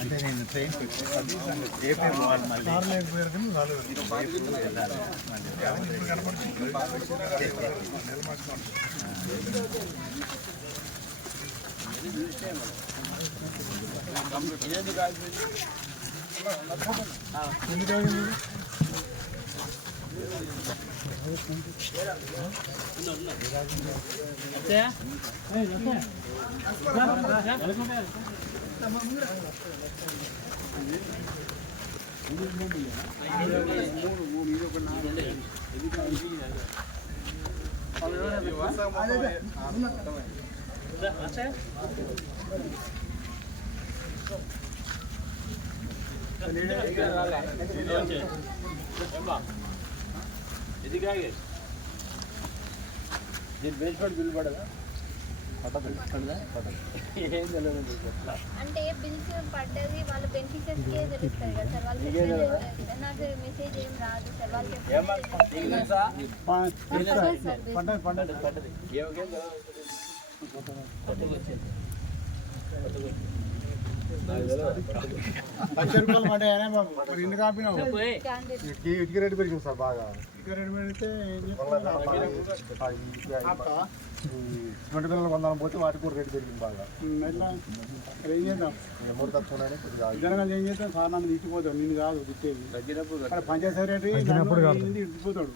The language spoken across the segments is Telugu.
అంటే నేను ట్రైన్ రేపే పోవాలి మళ్ళీ అంటే బిల్స్ పడ్డది వాళ్ళ బెనిఫిషియర్స్ కే తెలుస్తుంది కదా సార్. వాళ్ళకి నాకు మెసేజ్ ఏం రాదు సార్. వాళ్ళకి ఇటుక రేటు పెరిగింది సార్ బాగా. ఇటుక రేటు పెరిగితే సిమెంట్ పిల్లలు కొందాం పోతే వాటికి కూడా రేటు పెరిగింది బాగా. ఏం చేద్దాం మూడు తక్కువ జనంగా ఏం చేద్దాం సార్. నన్ను ఇచ్చిపోతాడు, నిన్ను కాదు ఇచ్చేది పంచాయతీ సెక్రటరీ ఇచ్చిపోతాడు.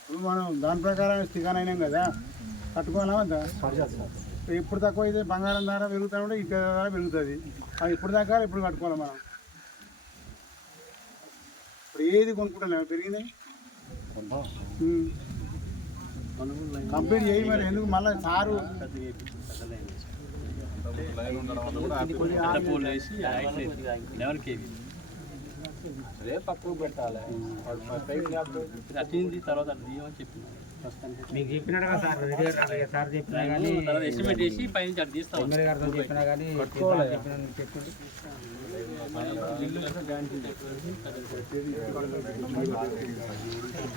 ఇప్పుడు మనం దాని ప్రకారం స్థికాన్ అయినాం కదా, కట్టుకోవాలా వద్దా? ఎప్పుడు తక్కువ అయితే బంగారం ధర పెరుగుతూ ఉంటే ఇటుక ధర పెరుగుతుంది. అది ఎప్పుడు తగ్గాలి, ఎప్పుడు కట్టుకోవాలి మనం. ఇప్పుడు ఏది కొనుక్కుంటాం పెరిగినాయి కంప్లీట్ చేయి మరి. ఎందుకు మళ్ళీ సారు పక్కకు పెట్టాలి. తర్వాత చెప్పిన మీకు చెప్పినట్టుగా సార్ సార్ చెప్పినా కానీ ఎస్టిమేట్ చేసి పైన తీస్తాం. ఎమ్మెల్యే గారితో చెప్పినా కానీ చెప్పి